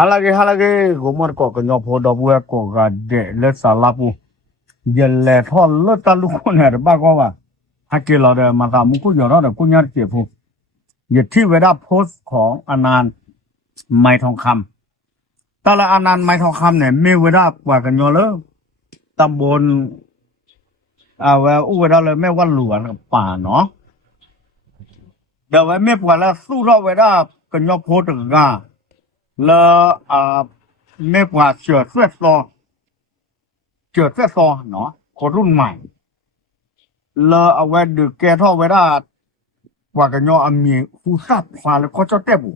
halage gomor ko ko nyopo do bu ko ga de le salapu je le tho lo ta lu ko ne ba ko ba hakilo de ma ta mu ku yo ro de ku nya che fu ye thi we da post ของอนันต์ไม้ทองคำตะละอนันต์ไม้ทองคำเนี่ยมีเวลากว่ากันยอเลยตำบลเวอุเวลาเลยแม่ว่าหลวงป่าเนาะเดี๋ยวไว้แม่ปว่าแล้วสู้รอเวลากันยอโพดถึงกาแล้วแม่ปว่าเสือเสื้อซอเนาะคนรุ่นใหม่แล้วเอาไว้ดึกแกท่อเวลากว่ากันยอมีผู้ทราบความแล้วก็เจ้าเต้บุ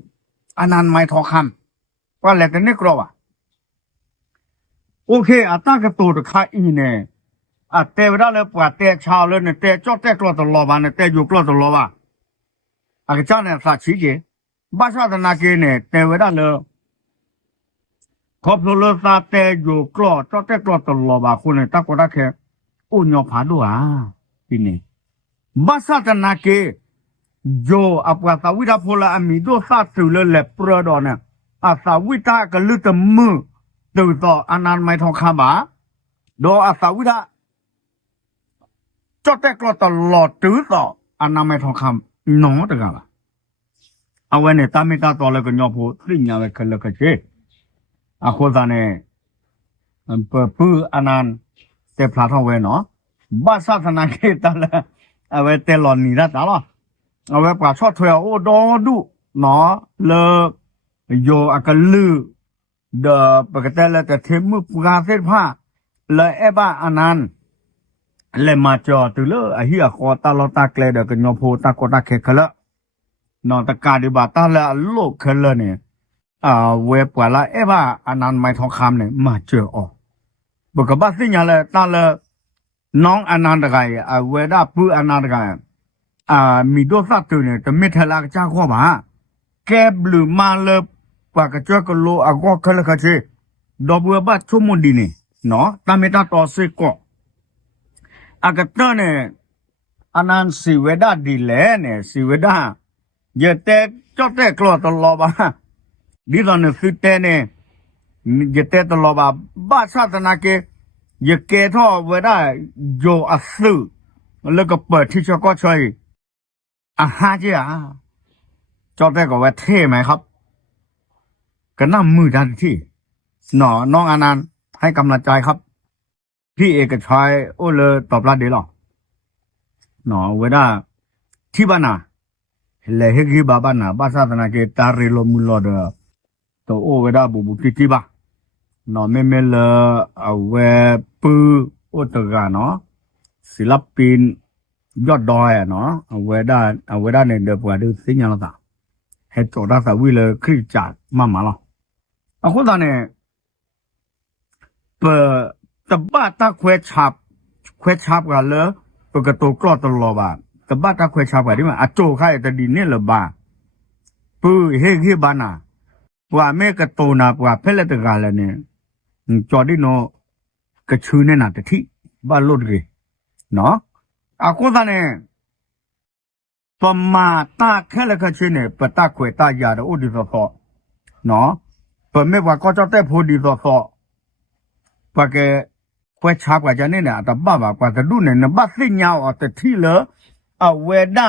อนันต์ไม้ทองคำว่าแหละแต่นี่กลัวโอเคตั้งกระตูดค่าอีเนี่ยแต่เวลาเลยปว่าแต่ชาวเลยเนี่ยแต่เจ้าแต่กลัวตลอดวันเนี่ยแต่อยู่กลัวตลอดวันเจ้าเนี่ยสัตว์ชี้เจบ้าชาตินาเกเนี่ยแต่เวลาเลยครอบครัวเลยสัตว์แต่อยู่กลัวเจ้าแต่กลัวตลอดวันคนเนี่ยตั้งก็ได้แค่อุ่นยอผาด้วยที่นี่บ้าชาตินาเกโยอัปราสาวิธาพลอามีด้วยซาสื่อเลยแหละเปรดอนเนี่ยอาสาวิธากระลือตมือตื่นต่ออนันต์ไม้ทองคำบ่าโดอาสาวิธาเจ้าแต่กลัวตลอดตื่นต่ออนันต์ไม้ทองคำน้องตะกันล่ะเอาไว้เนี่ยตาไม่ตาต่อเลยก็ยอมพูดสิ่งอย่างไรกันเลยก็เช่โคตรเนี่ยเปิดพื้นอนันต์แต่พลาดเอาไว้เนาะบ้าศาสนาเกตละเอาไว้แต่หลอนนี่ได้ตลอดเอาไว้ปราชดเถียวโอ้ดอดุเนาะเลโยอากาลือเดปกติแล้วแต่เทมุปกาเสผ้าเลยเอบ้าอนันต์เลยมาจอตุเลอเฮียคอตาลตาเกลเดกันยอโพตากตาเคคละนอนตะการดิบาตาละโลกเคลเนี่ยเวปว่าละเอบ้าอนันต์ไม้ทองคำเนี่ยมาเจอออกบกบ้าสิ่งอย่างเลยตาละน้องอนันต์ไกเวด้าปื้ออนันต์ไกมีด้วยสัตว์ตัวเนี่ยแต่ไม่ทะลักจ้าข้อมาแกบลือมาเลยปากกระเจ้ากโลก็เคลคาเชดอกบัวบ้าชั่วโมงดีเนี่ยเนาะตามเมตาต่อสิก็อากาศเนี่ยอนันต์สิเวดาดีแลเนี่ยสิเวดาเยแต่เจ้าแต่กลัวตลอดบ้าดีตอนเนี่ยสิแต่เนี่ยเยแต่ตลอดบ้าชาตินาเกเยเกท่อเวดาโยอัสือแล้วก็เปิดที่ชก็ช่วยฮะจีจอดได้ก็ว่าเท่ไหมครับก็น่ามือทันที่หนอน้องอนันต์ให้กำลังใจครับพี่เอกชัยโอ้เลยตอบรับดีหรอหนอเวลาที่บ้านน่ะเลยให้กี่บ้านน่ะบ้านศาสนาเกตาเรโลมุลอดตัวโอ้เวลาบุที่บ้าหนอไม่เลยเอาเวปื้อโอ้ตะกาเนาะศิลปินยอดดอยเนาะเอาไว้ได้เนี่ยเดี๋ยวปว่าดูสิ่งอย่างต่างให้โจทย์รักษาวิเลยขึ้นจากมาแล้วคนตอนเนี่ยเปิดตบ้าตาควชับกันเลยเปิดกระตูกรอดตลอดบ้าตบ้าตาควชับกันที่มันโจใครแต่ดีเนี่ยเลยบ้าปื้อเฮ้บ้านน่ะว่าแม่กระตูน่ะว่าเพลตะการเลยเนี่ยจอดีโนกระชื่อเนี่ยน่ะแต่ที่บ้านรถเลยเนาะคนตอนเนี่ยปมาตาแค่ละก็ชื่อเนี่ยปตาขวยตายาดอุดิสสเนาะปไม่ว่าก็จะแต่พูดิสสปะแกขวยชาบกว่าจะเนี่ยแต่บ้ากว่าจะดูเนี่ยบ้าสิ่งยาวแต่ที่เหลือเวด้า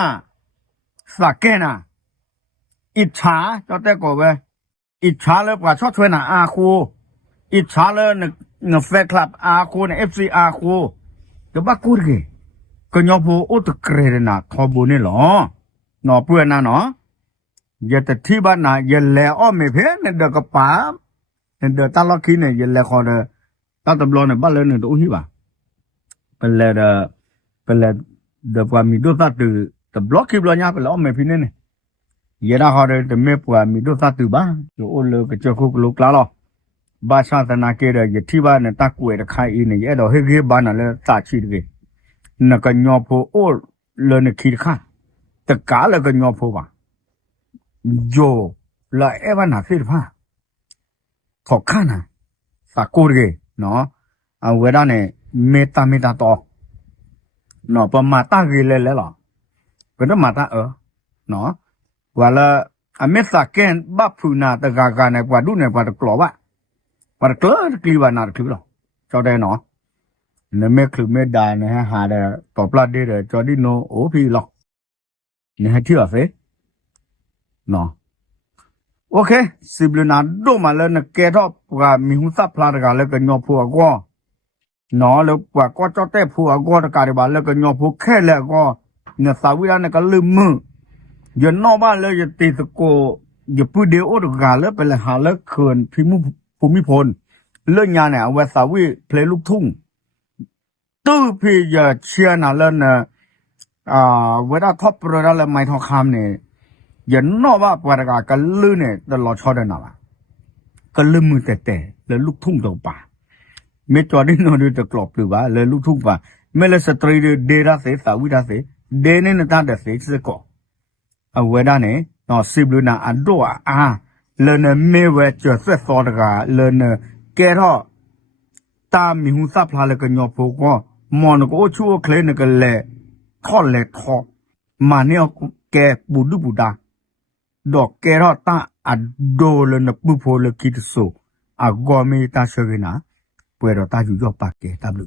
สักแค่น่ะอิจฉาจะแต่ก็เวอิจฉาเลยกว่าชอบช่วยน่ะคูอิจฉาเลยเนี่ยแฟนคลับคูเนี่ยFC คูจะบ้ากูดิก็ยอมพูอุตเกรดนะทบุนี่หรอหนอเพื่อนนะเนาะอย่าแต่ที่บ้านนะอย่าแลอ้อมไม่เพ่เนี่ยเด็กกระป๋าเนี่ยเด็กตาล็อกขี้เนี่ยอย่าแลคอเด้อตาตำรวจเนี่ยบ้านเลยเนี่ยตัวหิบ่ะเป็นแลเด็กว่ามีด้วยสัตว์ตื่นแต่บล็อกขี้บล็อกเนี่ยเป็นอ้อมไม่พี่เนี่ยอย่าได้เขาเด้อแต่ไม่ปว่ามีด้วยสัตว์ตื่นบ้างอยู่โอ้เลยก็เจอคุกลุกแล้วหรอบ้านชาตินาเกเด้ออย่าที่บ้านเนี่ยตากล้วยตะไคร้เนี่ยอย่าดอกเฮ้ยบ้านน่ะเลยตาชีดเลยนักยอพูโอเลนคิดข้าแต่กาเลยก็ยอพูว่าโยละเอวันหาสิผ้าถกข้านะสักกูเรเนาะเวลาเนี่ยเมตาต่อเนาะพอมาตาเกเลยหรอเป็นต้องมาตาเนาะว่าละ a mesa ken bapuna the gaga ne kwa du ne kwa the claw ba the clear na the clear cho đây nó ne me clear me da ne ha de to plat de cho di no o phi lo ne ha thi phê nó ok siblina do mà lên ke đó và mi hu sap pla ga le ke nyo phu ko nó le kwa ko cho te phu ko da ka de ba le ke nyo phu khe le ko ne sa wi da ne ka lu mu yo no ba le yo ti ko yo pu de o ga le pe le ha le khön phi muภูมิพลเรื่องงานเนี่ยเวสาวิเพลงลูกทุ่งตื้อพี่จะเชียร์นะเล่นเวลาท็อปโปรดักต์ไม่ทองคำเนี่ยยันนอกว่าปรากฏกันลื่นเนี่ยตลอดชอดน่ะก็ลื่นมือแต่เลยลูกทุ่งตัวป่าไม่จอดได้นอนดูตะกรอบหรือว่าเลยลูกทุ่งป่าไม่เลยสตรีเดรัสเสสาวิรัสเสเดเนี่ยนั่นแต่เสสก็เวลาเนี่ยนอสิบลูน่ะอันดัวเลนไม่เวจเสสอดกาเลนแกรอตามมีหุสับพลาเลกันยอพก็มอนก็ชัวเคลนกันเลยทอดเลยทอมาเนี่ยแกบูดูบูดาดอกแกรอตาอัดโดเลนปุโพเลคิดโซอากอมีตาเชกินะเปรตาอยู่ยอปากแกตาบลู